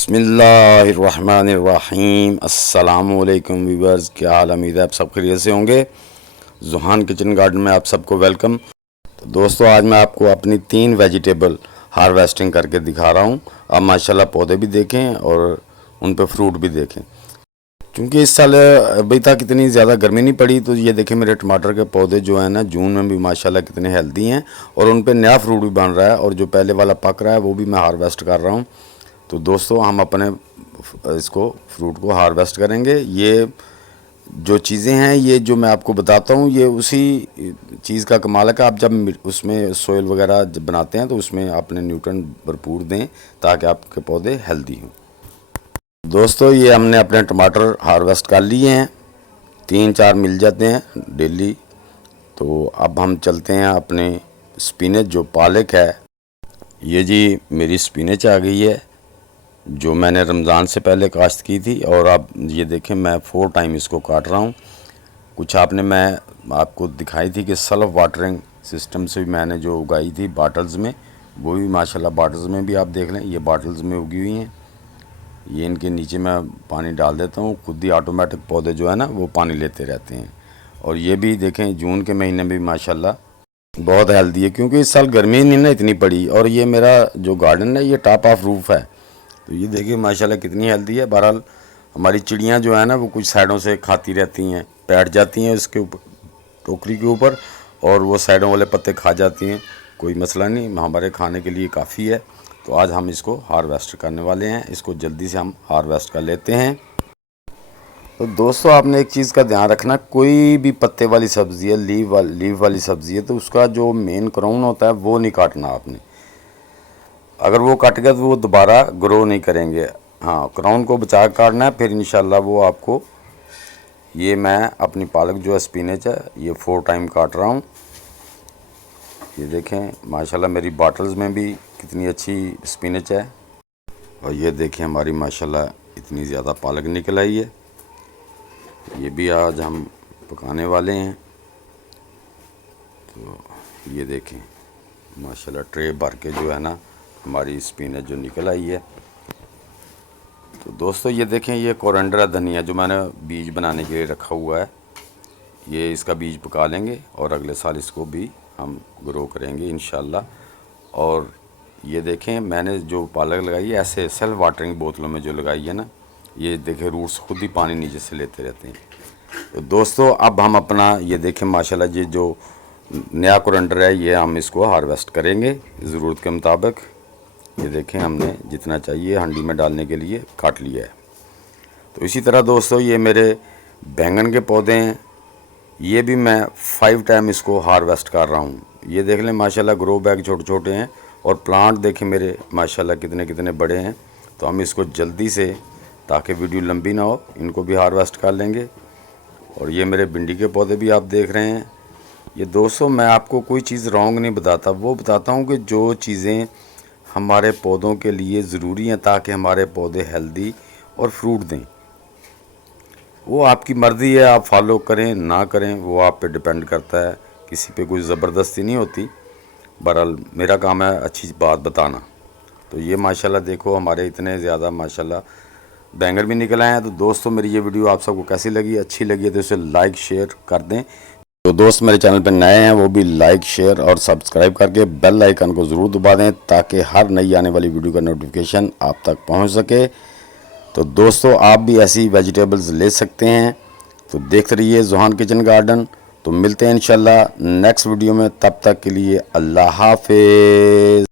बिस्मिल्लाहिर्रहमानिर्रहीम। अस्सलामुअलैकुम व्यूअर्स, क्या हाल। उम्मीद है आप सब खैरियत से होंगे। ज़ुहान किचन गार्डन में आप सबको वेलकम। तो दोस्तों, आज मैं आपको अपनी 3 वेजिटेबल हार्वेस्टिंग करके दिखा रहा हूँ। आप माशाल्लाह पौधे भी देखें और उन पे फ्रूट भी देखें। क्योंकि इस साल अभी तक इतनी ज़्यादा गर्मी नहीं पड़ी, तो ये देखें मेरे टमाटर के पौधे जो हैं ना, जून में भी माशाल्लाह कितने हेल्दी हैं और उन पे नया फ्रूट भी बन रहा है। और जो पहले वाला पक रहा है वो भी मैं हार्वेस्ट कर रहा हूँ। तो दोस्तों, हम अपने इसको फ्रूट को हार्वेस्ट करेंगे। ये जो चीज़ें हैं, ये जो मैं आपको बताता हूँ, ये उसी चीज़ का कमाल है कि आप जब उसमें सोयल वगैरह जब बनाते हैं तो उसमें अपने न्यूट्रन भरपूर दें ताकि आपके पौधे हेल्दी हों। दोस्तों, ये हमने अपने टमाटर हार्वेस्ट कर लिए हैं। 3-4 मिल जाते हैं डेली। तो अब हम चलते हैं अपने स्पिनच जो पालक है। ये जी मेरी स्पिनच आ गई है जो मैंने रमज़ान से पहले काश्त की थी। और अब ये देखें, मैं 4 टाइम इसको काट रहा हूँ। कुछ मैं आपको दिखाई थी कि सेल्फ वाटरिंग सिस्टम से भी मैंने जो उगाई थी बाटल्स में, वो भी माशाल्लाह बाटल्स में भी आप देख लें, ये बाटल्स में उगी हुई हैं। ये इनके नीचे मैं पानी डाल देता हूँ, खुद ही ऑटोमेटिक पौधे जो है ना वो पानी लेते रहते हैं। और ये भी देखें, जून के महीने में भी माशाल्लाह बहुत हेल्दी है, क्योंकि इस साल गर्मी नहीं ना इतनी पड़ी। और ये मेरा जो गार्डन है ये टॉप ऑफ रूफ है। तो ये देखिए माशाल्लाह कितनी हेल्दी है। बहरहाल हमारी चिड़ियाँ जो है ना वो कुछ साइडों से खाती रहती हैं, बैठ जाती हैं उसके ऊपर, टोकरी के ऊपर, और वो साइडों वाले पत्ते खा जाती हैं। कोई मसला नहीं, हमारे खाने के लिए काफ़ी है। तो आज हम इसको हार्वेस्ट करने वाले हैं। इसको जल्दी से हम हार्वेस्ट कर लेते हैं। तो दोस्तों, आपने एक चीज़ का ध्यान रखना, कोई भी पत्ते वाली सब्ज़ी है, लीव वाली सब्ज़ी है, तो उसका जो मेन क्राउन होता है वो नहीं काटना आपने। अगर वो कट गया तो वो दोबारा ग्रो नहीं करेंगे। हाँ, क्राउन को बचा कर काटना है, फिर इंशाल्लाह वो आपको। ये मैं अपनी पालक जो है स्पिनच है, ये 4 टाइम काट रहा हूँ। ये देखें माशाल्लाह मेरी बॉटल्स में भी कितनी अच्छी स्पिनच है। और ये देखें हमारी माशाल्लाह इतनी ज़्यादा पालक निकल आई है। ये भी आज हम पकाने वाले हैं। तो ये देखें माशाल्लाह ट्रे भर के जो है ना हमारी स्पिनच जो निकल आई है। तो दोस्तों, ये देखें, ये कोरिएंडर धनिया जो मैंने बीज बनाने के लिए रखा हुआ है, ये इसका बीज पका लेंगे और अगले साल इसको भी हम ग्रो करेंगे इंशाल्लाह। और ये देखें मैंने जो पालक लगाई है ऐसे सेल्फ वाटरिंग बोतलों में जो लगाई है ना, ये देखें रूट्स खुद ही पानी नीचे से लेते रहते हैं। तो दोस्तों, अब हम अपना ये देखें माशाल्लाह ये जो नया कोरिएंडर है ये हम इसको हार्वेस्ट करेंगे ज़रूरत के मुताबिक। ये देखें हमने जितना चाहिए हांडी में डालने के लिए काट लिया है। तो इसी तरह दोस्तों, ये मेरे बैंगन के पौधे हैं, ये भी मैं 5 टाइम इसको हार्वेस्ट कर रहा हूँ। ये देख लें माशाल्लाह ग्रो बैग छोटे छोटे हैं और प्लांट देखें मेरे माशाल्लाह कितने कितने बड़े हैं। तो हम इसको जल्दी से, ताकि वीडियो लंबी ना हो, इनको भी हार्वेस्ट कर लेंगे। और ये मेरे भिंडी के पौधे भी आप देख रहे हैं। ये दोस्तों, मैं आपको कोई चीज़ रॉन्ग नहीं बताता, वो बताता हूँ कि जो चीज़ें हमारे पौधों के लिए ज़रूरी हैं ताकि हमारे पौधे हेल्दी और फ्रूट दें। वो आपकी मर्ज़ी है, आप फॉलो करें ना करें वो आप पे डिपेंड करता है, किसी पे कोई ज़बरदस्ती नहीं होती। बहरहाल मेरा काम है अच्छी बात बताना। तो ये माशाल्लाह देखो हमारे इतने ज़्यादा माशाल्लाह बैंगन भी निकल आए हैं। तो दोस्तों, मेरी ये वीडियो आप सबको कैसी लगी, अच्छी लगी है तो इसे लाइक शेयर कर दें। तो दोस्त मेरे चैनल पर नए हैं वो भी लाइक शेयर और सब्सक्राइब करके बेल आइकन को ज़रूर दबा दें ताकि हर नई आने वाली वीडियो का नोटिफिकेशन आप तक पहुंच सके। तो दोस्तों, आप भी ऐसी वेजिटेबल्स ले सकते हैं। तो देखते रहिए ज़ुहान किचन गार्डन। तो मिलते हैं इंशाल्लाह नेक्स्ट वीडियो में, तब तक के लिए अल्लाह हाफिज़।